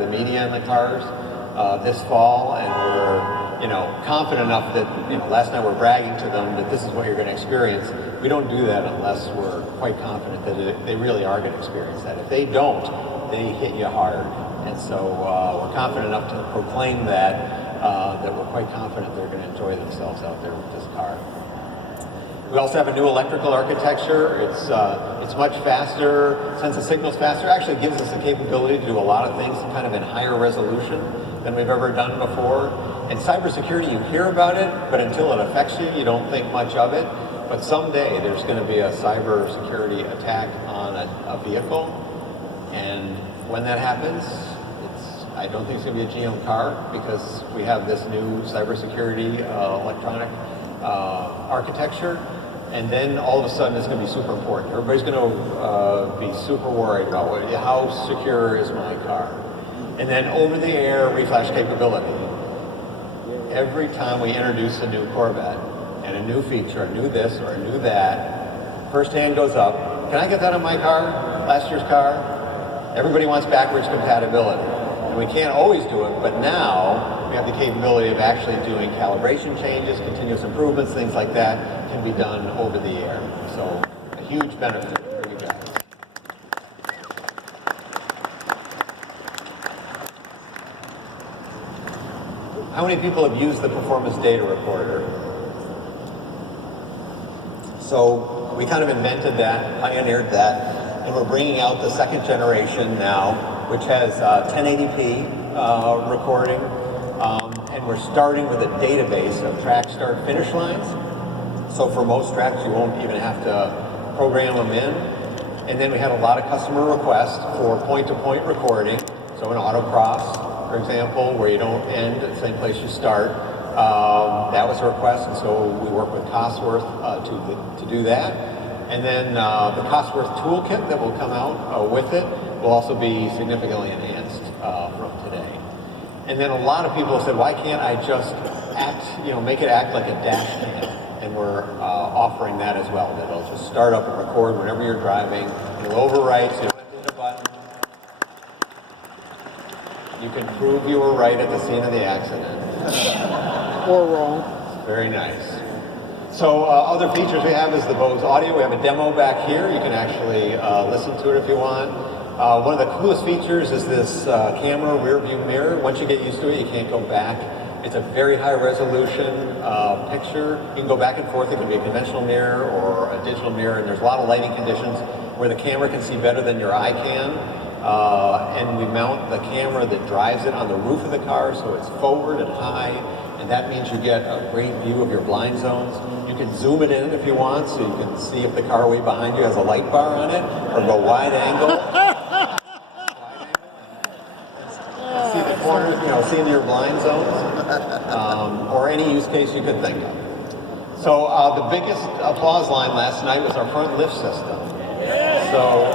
the media in the cars this fall, and we're confident enough that last night we're bragging to them that this is what you're going to experience. We don't do that unless we're quite confident that they really are going to experience that. If they don't, they hit you hard. And so we're confident enough to proclaim that we're quite confident they're going to enjoy themselves out there with this car. We also have a new electrical architecture. It's much faster, sends the signals faster. Actually gives us the capability to do a lot of things kind of in higher resolution than we've ever done before. And cybersecurity, you hear about it, but until it affects you, you don't think much of it. But someday there's going to be a cybersecurity attack on a vehicle, and when that happens, I don't think it's going to be a GM car, because we have this new cybersecurity electronic architecture, and then all of a sudden it's going to be super important. Everybody's going to be super worried about how secure is my car. And then over-the-air reflash capability. Every time we introduce a new Corvette and a new feature, a new this or a new that, first hand goes up. Can I get that on my car? Last year's car? Everybody wants backwards compatibility. And we can't always do it, but now we have the capability of actually doing calibration changes, continuous improvements, things like that can be done over the air. So a huge benefit for you guys. How many people have used the performance data recorder? So we kind of invented that, pioneered that, and we're bringing out the second generation now, which has 1080p recording, and we're starting with a database of track start finish lines. So for most tracks, you won't even have to program them in. And then we had a lot of customer requests for point-to-point recording. So in autocross, for example, where you don't end at the same place you start, that was a request, and so we work with Cosworth to do that. And then the Cosworth toolkit that will come out with it will also be significantly enhanced from today. And then a lot of people have said, why can't I just make it act like a dash cam? And we're offering that as well, that it'll just start up and record whenever you're driving. It'll overwrite, so you don't have to hit a button. You can prove you were right at the scene of the accident. Or wrong. Very nice. So other features we have is the Bose audio. We have a demo back here. You can actually listen to it if you want. One of the coolest features is this camera rear view mirror. Once you get used to it, you can't go back. It's a very high resolution picture. You can go back and forth. It can be a conventional mirror or a digital mirror, and there's a lot of lighting conditions where the camera can see better than your eye can. And we mount the camera that drives it on the roof of the car, so it's forward and high, and that means you get a great view of your blind zones. You can zoom it in if you want, so you can see if the car way behind you has a light bar on it, or go wide angle. See the corners, see into your blind zones, or any use case you could think of. So the biggest applause line last night was our front lift system. So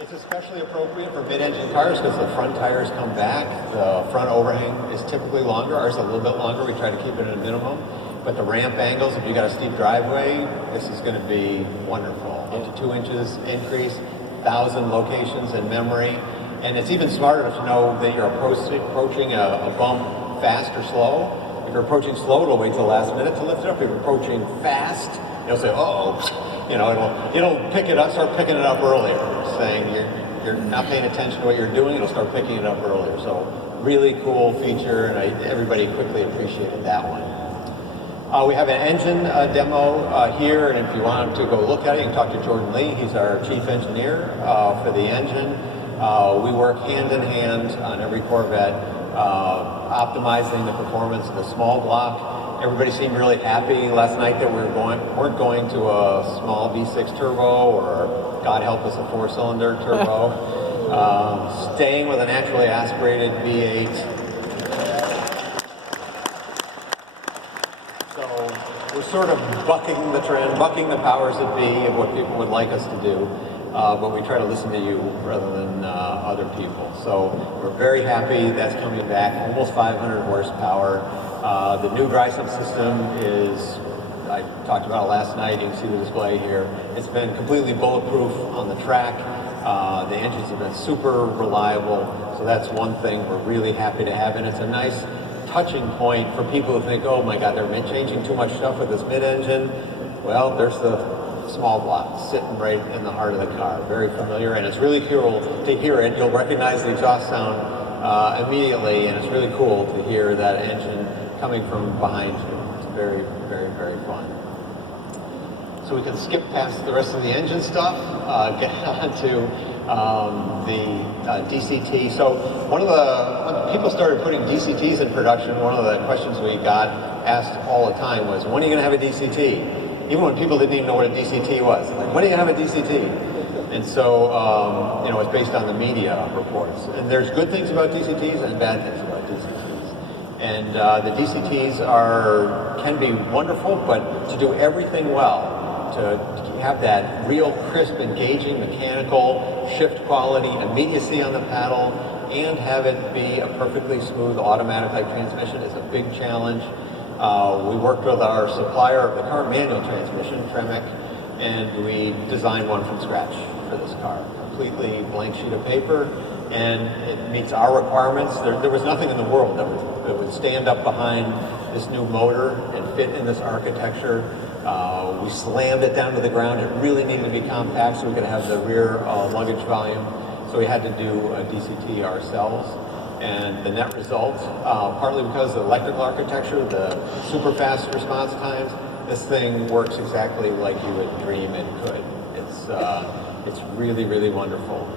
it's especially appropriate for mid-engine cars because the front tires come back, the front overhang is typically longer, ours is a little bit longer, we try to keep it at a minimum. But the ramp angles, if you got a steep driveway, this is going to be wonderful. Up to 2 inches increase, 1,000 locations in memory. And it's even smarter to know that you're approaching a bump fast or slow. If you're approaching slow, it'll wait till the last minute to lift it up. If you're approaching fast, it'll say, uh-oh. It'll pick it up, start picking it up earlier, saying you're not paying attention to what you're doing, it'll start picking it up earlier. So really cool feature, and everybody quickly appreciated that one. We have an engine demo here, and if you want to go look at it, you can talk to Jordan Lee. He's our chief engineer for the engine. We work hand in hand on every Corvette, optimizing the performance of the small block. Everybody seemed really happy last night that we weren't going to a small V6 turbo, or God help us, a 4-cylinder turbo. Staying with a naturally aspirated V8. We're sort of bucking the trend, bucking the powers that be of what people would like us to do, but we try to listen to you rather than other people. So we're very happy that's coming back, almost 500 horsepower. The new dry sump system is, I talked about it last night, you can see the display here. It's been completely bulletproof on the track. The engines have been super reliable, so that's one thing we're really happy to have, and it's a nice touching point for people who think, oh my God, they're changing too much stuff with this mid-engine. Well, there's the small block sitting right in the heart of the car. Very familiar, and it's really cool to hear it. You'll recognize the exhaust sound immediately, and it's really cool to hear that engine coming from behind you. It's very, very, very fun. So we can skip past the rest of the engine stuff, get on to the DCT. So when people started putting DCTs in production, one of the questions we got asked all the time was, when are you going to have a DCT? Even when people didn't even know what a DCT was. Like, when are you going to have a DCT? And so, it's based on the media reports. And there's good things about DCTs and bad things about DCTs. And the DCTs can be wonderful, but to do everything well, to have that real crisp, engaging mechanical shift quality, immediacy on the paddle, and have it be a perfectly smooth automatic type transmission is a big challenge. We worked with our supplier of the current manual transmission, Tremec, and we designed one from scratch for this car. Completely blank sheet of paper, and it meets our requirements. There was nothing in the world that would stand up behind this new motor and fit in this architecture. We slammed it down to the ground. It really needed to be compact so we could have the rear luggage volume. So we had to do a DCT ourselves. And the net result, partly because of the electrical architecture, the super fast response times, this thing works exactly like you would dream it could. It's really, really wonderful.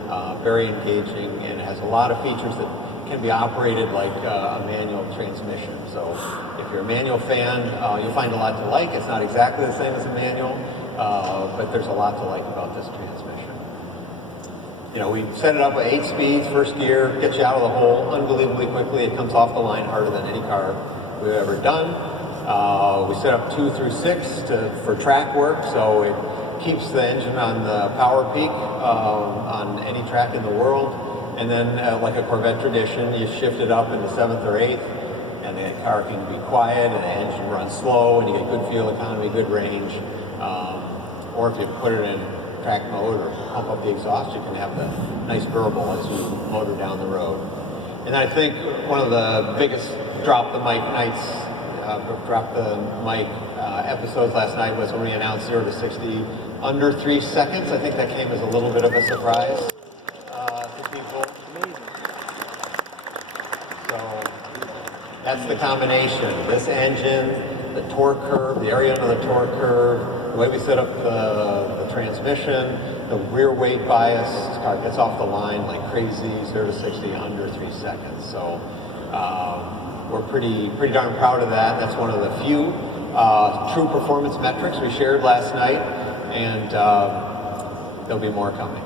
Very engaging, and it has a lot of features that can be operated like a manual transmission. So if you're a manual fan, you'll find a lot to like. It's not exactly the same as a manual, but there's a lot to like about this transmission. We set it up with 8 speeds, first gear, gets you out of the hole unbelievably quickly. It comes off the line harder than any car we've ever done. We set up 2 through 6 for track work, so it keeps the engine on the power peak on any track in the world. And then, like a Corvette tradition, you shift it up into 7th or 8th, and the car can be quiet, and the engine runs slow, and you get good fuel economy, good range. Or if you put it in track mode or pump up the exhaust, you can have the nice burble as you motor down the road. And I think one of the biggest drop the mic episodes last night was when we announced 0 to 60 under 3 seconds. I think that came as a little bit of a surprise to people. So that's the combination. This engine, the torque curve, the area under the torque curve, the way we set up the transmission, the rear weight bias. This car gets off the line like crazy, 0 to 60 under 3 seconds. So we're pretty darn proud of that. That's one of the few true performance metrics we shared last night, and there'll be more coming.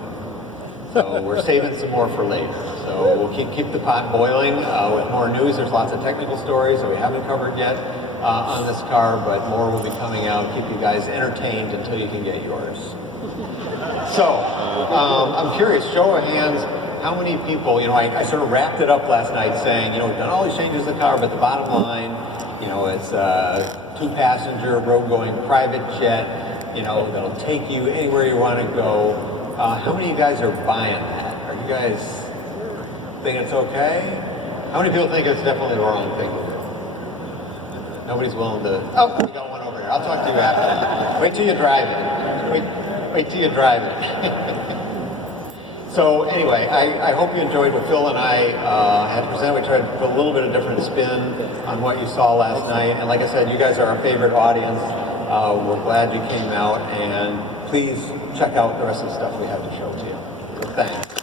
So we're saving some more for later. So we'll keep the pot boiling with more news. There's lots of technical stories that we haven't covered yet on this car, but more will be coming out. Keep you guys entertained until you can get yours. So I'm curious, show of hands, how many people, I sort of wrapped it up last night saying, we've done all these changes to the car, but the bottom line, it's a 2-passenger, road-going private jet, that'll take you anywhere you want to go. How many of you guys are buying that? Are you guys think it's okay? How many people think it's definitely the wrong thing to do? Nobody's willing to. Oh, we got one over here. I'll talk to you after. Wait till you drive it. Wait till you drive it. So anyway, I hope you enjoyed what Phil and I had to present. We tried to put a little bit of different spin on what you saw last night. And like I said, you guys are our favorite audience. We're glad you came out, and please check out the rest of the stuff we have to show to you. So thanks.